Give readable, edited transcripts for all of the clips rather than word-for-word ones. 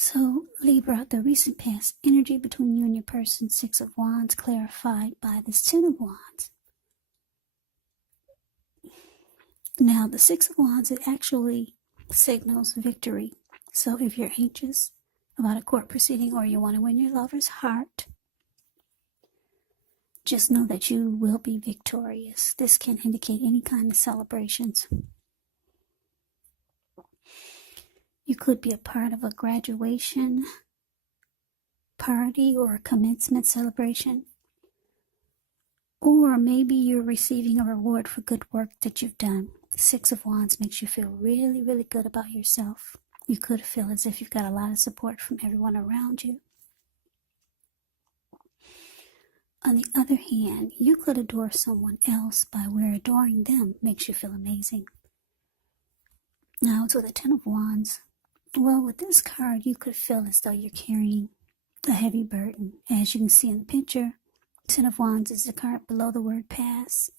So, Libra, the recent past energy between you and your person, Six of Wands, clarified by this Ten of Wands. Now, the Six of Wands, it actually signals victory. So, if you're anxious about a court proceeding or you want to win your lover's heart, just know that you will be victorious. This can indicate any kind of celebrations. You could be a part of a graduation party or a commencement celebration. Or maybe you're receiving a reward for good work that you've done. Six of Wands makes you feel really, really good about yourself. You could feel as if you've got a lot of support from everyone around you. On the other hand, you could adore someone else by where adoring them makes you feel amazing. Now, it's with the Ten of Wands. Well, with this card, you could feel as though you're carrying a heavy burden. As you can see in the picture, Ten of Wands is the card below the word pass.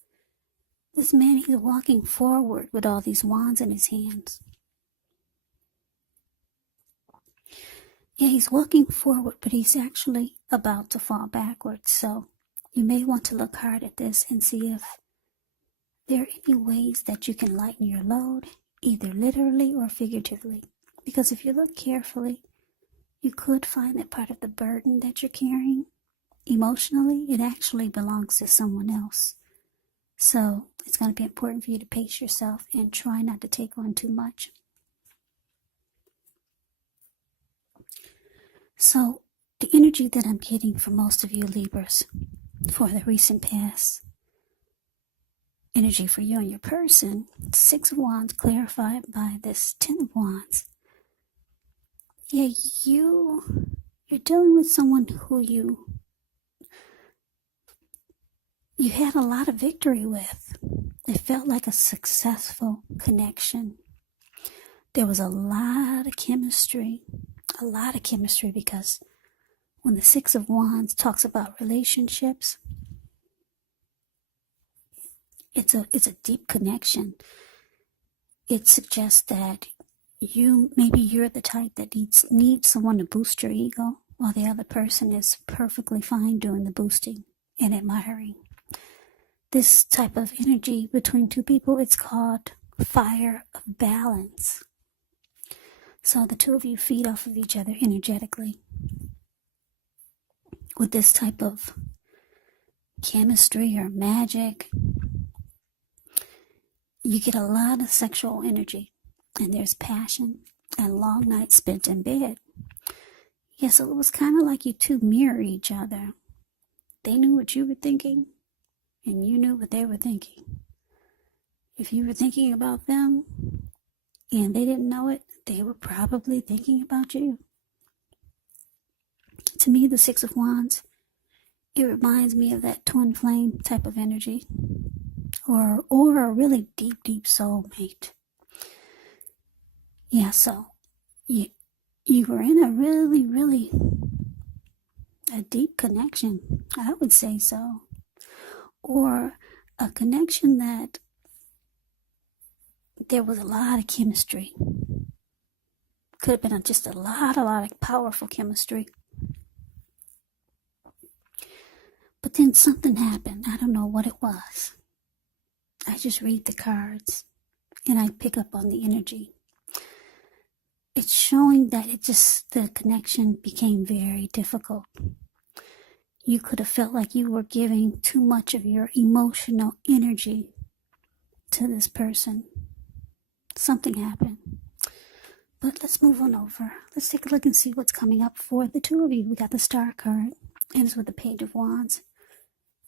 This man, he's walking forward with all these wands in his hands. Yeah, he's walking forward, but he's actually about to fall backwards. So you may want to look hard at this and see if there are any ways that you can lighten your load, either literally or figuratively. Because if you look carefully, you could find that part of the burden that you're carrying, emotionally, it actually belongs to someone else. So it's going to be important for you to pace yourself and try not to take on too much. So the energy that I'm getting for most of you Libras for the recent past, energy for you and your person, Six of Wands clarified by this Ten of Wands. Yeah, you're dealing with someone who you had a lot of victory with. It felt like a successful connection. There was a lot of chemistry because when the Six of Wands talks about relationships, it's a deep connection. It suggests that you're the type that needs someone to boost your ego, while the other person is perfectly fine doing the boosting and admiring. This type of energy between two people, it's called fire of balance. So the two of you feed off of each other energetically. With this type of chemistry or magic, you get a lot of sexual energy. And there's passion and long nights spent in bed. Yeah, so it was kind of like you two mirror each other. They knew what you were thinking, and you knew what they were thinking. If you were thinking about them, and they didn't know it, they were probably thinking about you. To me, the Six of Wands, it reminds me of that twin flame type of energy, or a really deep, deep soulmate. Yeah, so you were in a really, really a deep connection, I would say so. Or a connection that there was a lot of chemistry. Could have been just a lot of powerful chemistry. But then something happened. I don't know what it was. I just read the cards and I pick up on the energy. It's showing that the connection became very difficult. You could have felt like you were giving too much of your emotional energy to this person. Something happened. But let's move on over. Let's take a look and see what's coming up for the two of you. We got the Star card, and it's with the Page of Wands.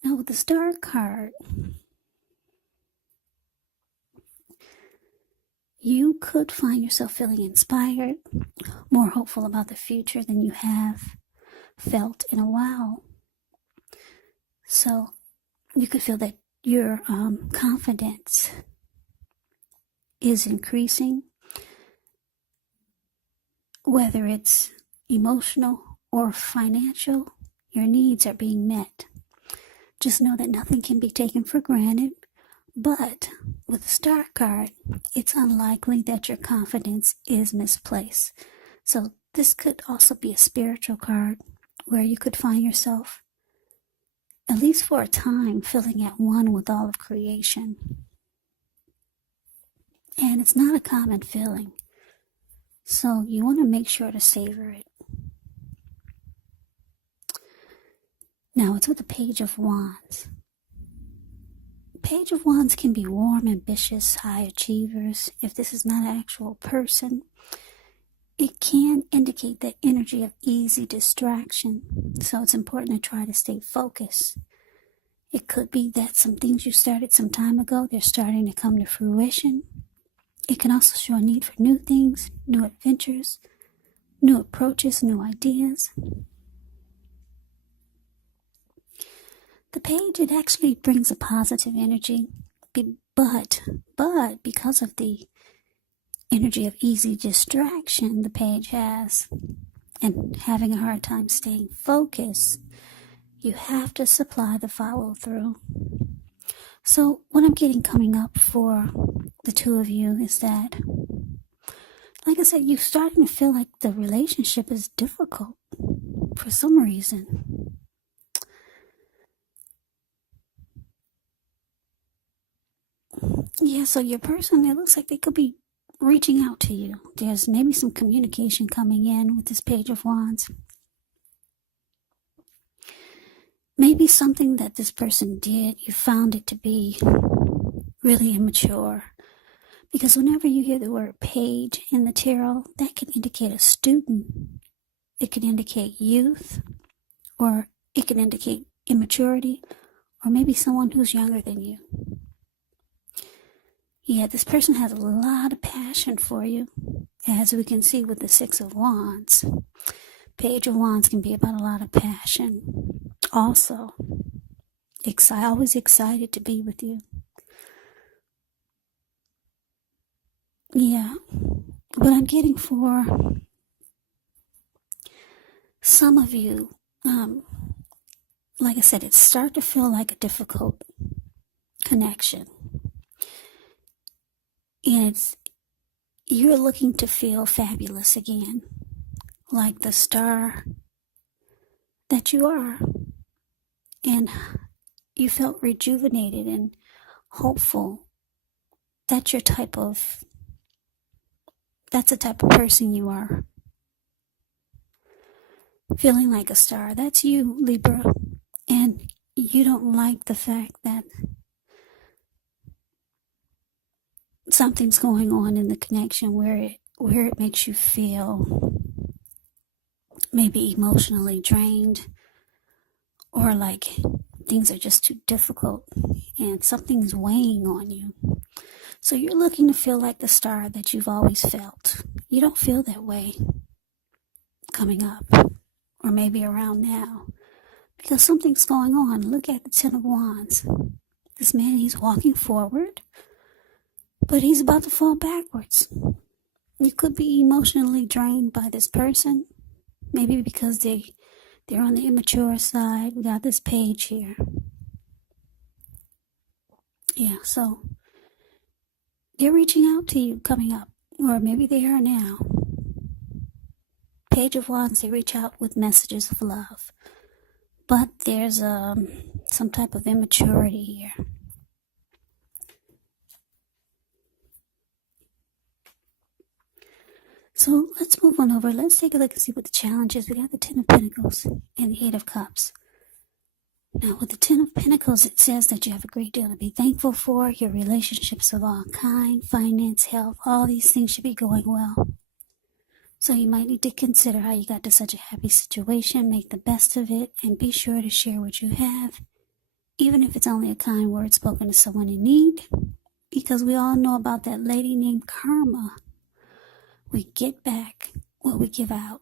Now with the Star card, you could find yourself feeling inspired, more hopeful about the future than you have felt in a while. So you could feel that your confidence is increasing, whether it's emotional or financial, your needs are being met. Just know that nothing can be taken for granted. But with the Star card, it's unlikely that your confidence is misplaced. So This could also be a spiritual card where you could find yourself, at least for a time, feeling at one with all of creation. And it's not a common feeling, so you want to make sure to savor it. Now it's with the Page of Wands. Page of Wands can be warm, ambitious, high achievers. If this is not an actual person, it can indicate the energy of easy distraction. So it's important to try to stay focused. It could be that some things you started some time ago, they're starting to come to fruition. It can also show a need for new things, new adventures, new approaches, new ideas. The page, it actually brings a positive energy, but because of the energy of easy distraction the page has, and having a hard time staying focused, you have to supply the follow-through. So what I'm getting coming up for the two of you is that, like I said, you're starting to feel like the relationship is difficult for some reason. Yeah, so your person, it looks like they could be reaching out to you. There's maybe some communication coming in with this Page of Wands. Maybe something that this person did, you found it to be really immature. Because whenever you hear the word page in the tarot, that can indicate a student. It can indicate youth, or it can indicate immaturity, or maybe someone who's younger than you. Yeah, this person has a lot of passion for you, as we can see with the Six of Wands. Page of Wands can be about a lot of passion. Also, always excited to be with you. Yeah, what I'm getting for some of you, like I said, it starts to feel like a difficult connection. And you're looking to feel fabulous again, like the star that you are. And you felt rejuvenated and hopeful. That's the type of person you are. Feeling like a star. That's you, Libra. And you don't like the fact that something's going on in the connection where it makes you feel maybe emotionally drained, or like things are just too difficult and something's weighing on you. So you're looking to feel like the star that you've always felt. You don't feel that way coming up, or maybe around now, because something's going on. Look at the Ten of Wands. This man, he's walking forward, but he's about to fall backwards. You could be emotionally drained by this person, maybe because they're on the immature side. We got this page here. Yeah, so they're reaching out to you coming up, or maybe they are now. Page of Wands, they reach out with messages of love, but there's some type of immaturity here. So let's move on over. Let's take a look and see what the challenge is. We got the Ten of Pentacles and the Eight of Cups. Now, with the Ten of Pentacles, it says that you have a great deal to be thankful for. Your relationships of all kind, finance, health, all these things should be going well. So you might need to consider how you got to such a happy situation, make the best of it, and be sure to share what you have, even if it's only a kind word spoken to someone in need, because we all know about that lady named Karma. We get back what we give out.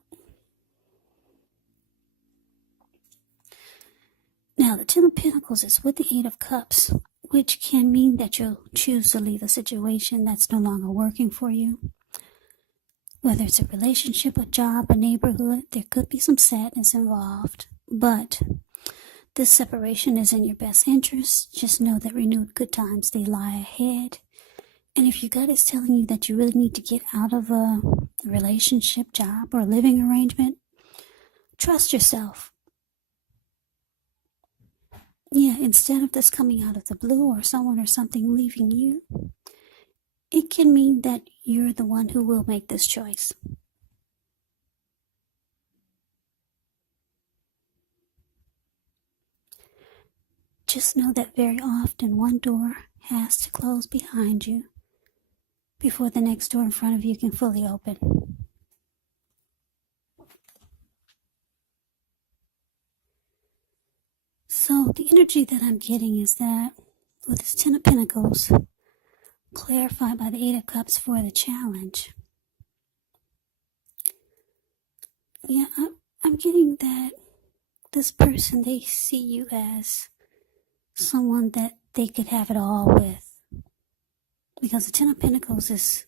Now, the Ten of Pentacles is with the Eight of Cups, which can mean that you'll choose to leave a situation that's no longer working for you. Whether it's a relationship, a job, a neighborhood, there could be some sadness involved. But this separation is in your best interest. Just know that renewed good times, they lie ahead. And if your gut is telling you that you really need to get out of a relationship, job, or living arrangement, trust yourself. Yeah, instead of this coming out of the blue or someone or something leaving you, it can mean that you're the one who will make this choice. Just know that very often one door has to close behind you before the next door in front of you can fully open. So the energy that I'm getting is that with this Ten of Pentacles clarified by the Eight of Cups for the challenge, yeah, I'm getting that this person, they see you as someone that they could have it all with. Because the Ten of Pentacles it's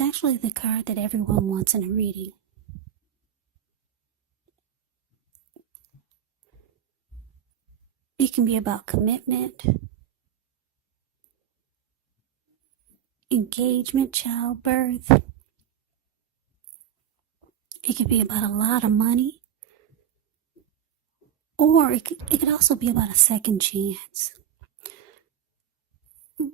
actually the card that everyone wants in a reading. It can be about commitment, engagement, childbirth. It could be about a lot of money. Or it could also be about a second chance.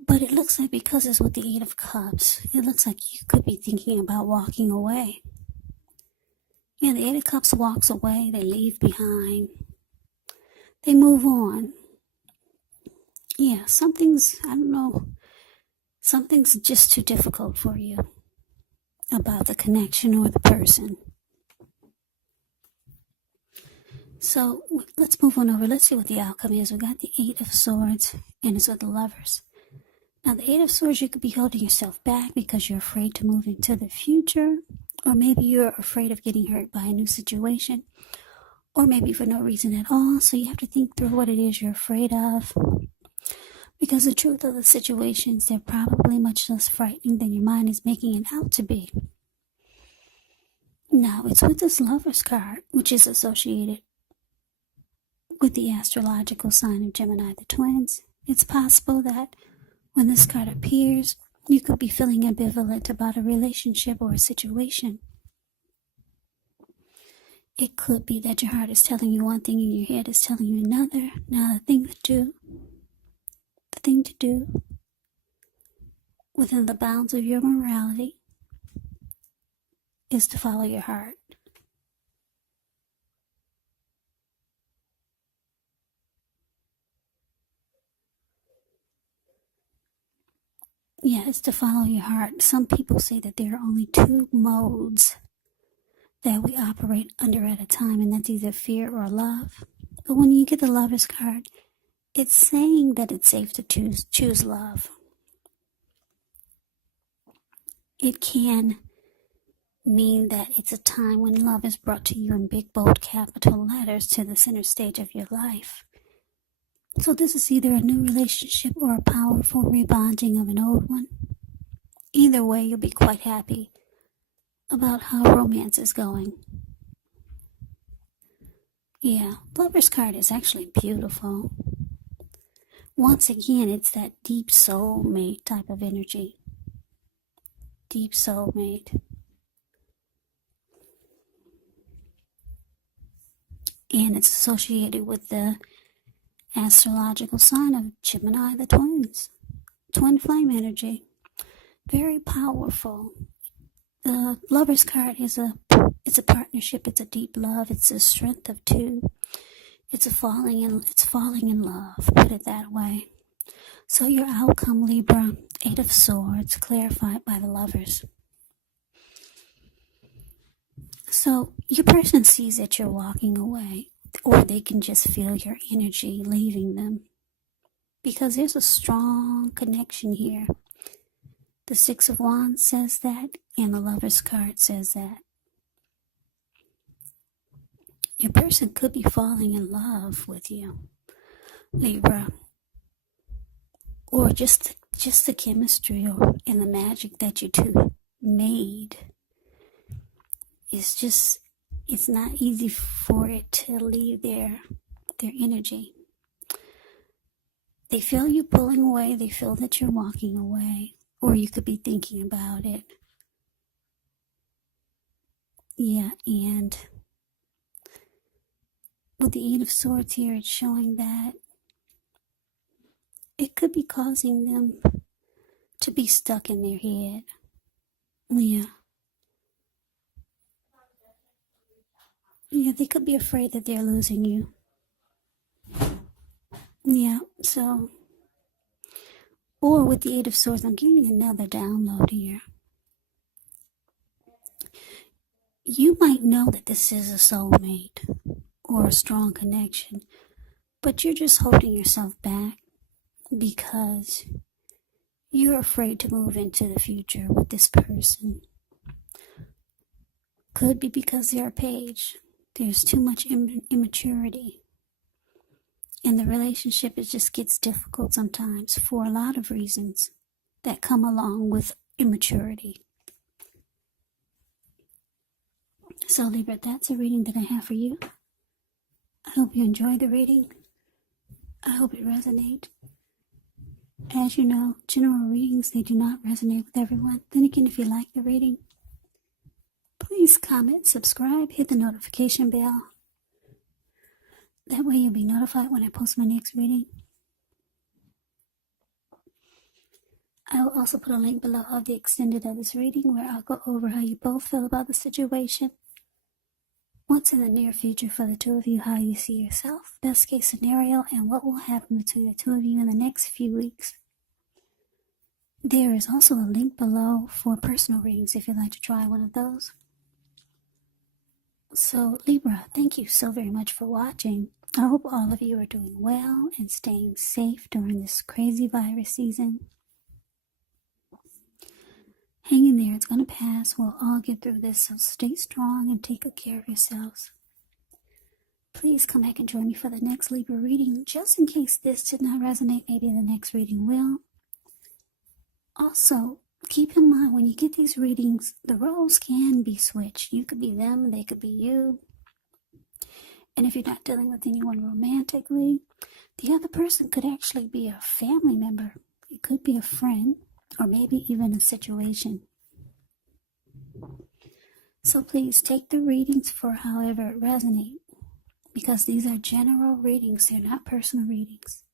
But it looks like because it's with the Eight of Cups, it looks like you could be thinking about walking away. Yeah, the Eight of Cups walks away, they leave behind. They move on. Yeah, something's just too difficult for you about the connection or the person. So let's move on over. Let's see what the outcome is. We got the Eight of Swords, and it's with the Lovers. Now, the Eight of Swords, you could be holding yourself back because you're afraid to move into the future, or maybe you're afraid of getting hurt by a new situation, or maybe for no reason at all. So you have to think through what it is you're afraid of, because the truth of the situations, they're probably much less frightening than your mind is making it out to be. Now, it's with this Lovers card, which is associated with the astrological sign of Gemini, the twins. It's possible that when this card appears, you could be feeling ambivalent about a relationship or a situation. It could be that your heart is telling you one thing and your head is telling you another. Now, the thing to do within the bounds of your morality is to follow your heart. Yeah, it's to follow your heart. Some people say that there are only two modes that we operate under at a time, and that's either fear or love. But when you get the Lovers card, it's saying that it's safe to choose love. It can mean that it's a time when love is brought to you in big, bold, capital letters to the center stage of your life. So this is either a new relationship or a powerful rebonding of an old one. Either way, you'll be quite happy about how romance is going. Yeah, Lover's card is actually beautiful. Once again, it's that deep soulmate type of energy. Deep soulmate. And it's associated with the astrological sign of Gemini, the twins. Twin flame energy. Very powerful. The Lover's card it's a partnership, it's a deep love, it's a strength of two. It's falling in love, put it that way. So your outcome, Libra, Eight of Swords, clarified by the Lovers. So your person sees that you're walking away, or they can just feel your energy leaving them, because there's a strong connection here. The Six of Wands says that, and the Lover's card says that. Your person could be falling in love with you, Libra, or just the chemistry and the magic that you two made. It's not easy for it to leave their energy. They feel you pulling away. They feel that you're walking away. Or you could be thinking about it. Yeah, and with the Eight of Swords here, it's showing that it could be causing them to be stuck in their head. Yeah. Yeah, they could be afraid that they're losing you. Yeah, so, or with the Eight of Swords, I'm getting another download here. You might know that this is a soulmate or a strong connection, but you're just holding yourself back because you're afraid to move into the future with this person. Could be because they're a page. There's too much immaturity. And the relationship, it just gets difficult sometimes for a lot of reasons that come along with immaturity. So Libra, that's a reading that I have for you. I hope you enjoyed the reading. I hope it resonates. As you know, general readings, they do not resonate with everyone. Then again, if you like the reading, please comment, subscribe, hit the notification bell. That way you'll be notified when I post my next reading. I will also put a link below of the extended of this reading where I'll go over how you both feel about the situation. What's in the near future for the two of you, how you see yourself, best case scenario, and what will happen between the two of you in the next few weeks. There is also a link below for personal readings if you'd like to try one of those. So Libra, thank you so very much for watching. I hope all of you are doing well and staying safe during this crazy virus season. Hang in there, it's going to pass. We'll all get through this, so stay strong and take good care of yourselves. Please come back and join me for the next Libra reading. Just in case this did not resonate, maybe the next reading will. Also, keep in mind when you get these readings, the roles can be switched. You could be them, they could be you. And if you're not dealing with anyone romantically, the other person could actually be a family member. It could be a friend, or maybe even a situation. So please take the readings for however it resonates, because these are general readings, they're not personal readings.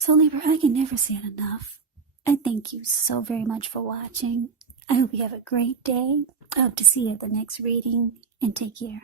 So Libra, I can never say it enough. I thank you so very much for watching. I hope you have a great day. I hope to see you at the next reading, and take care.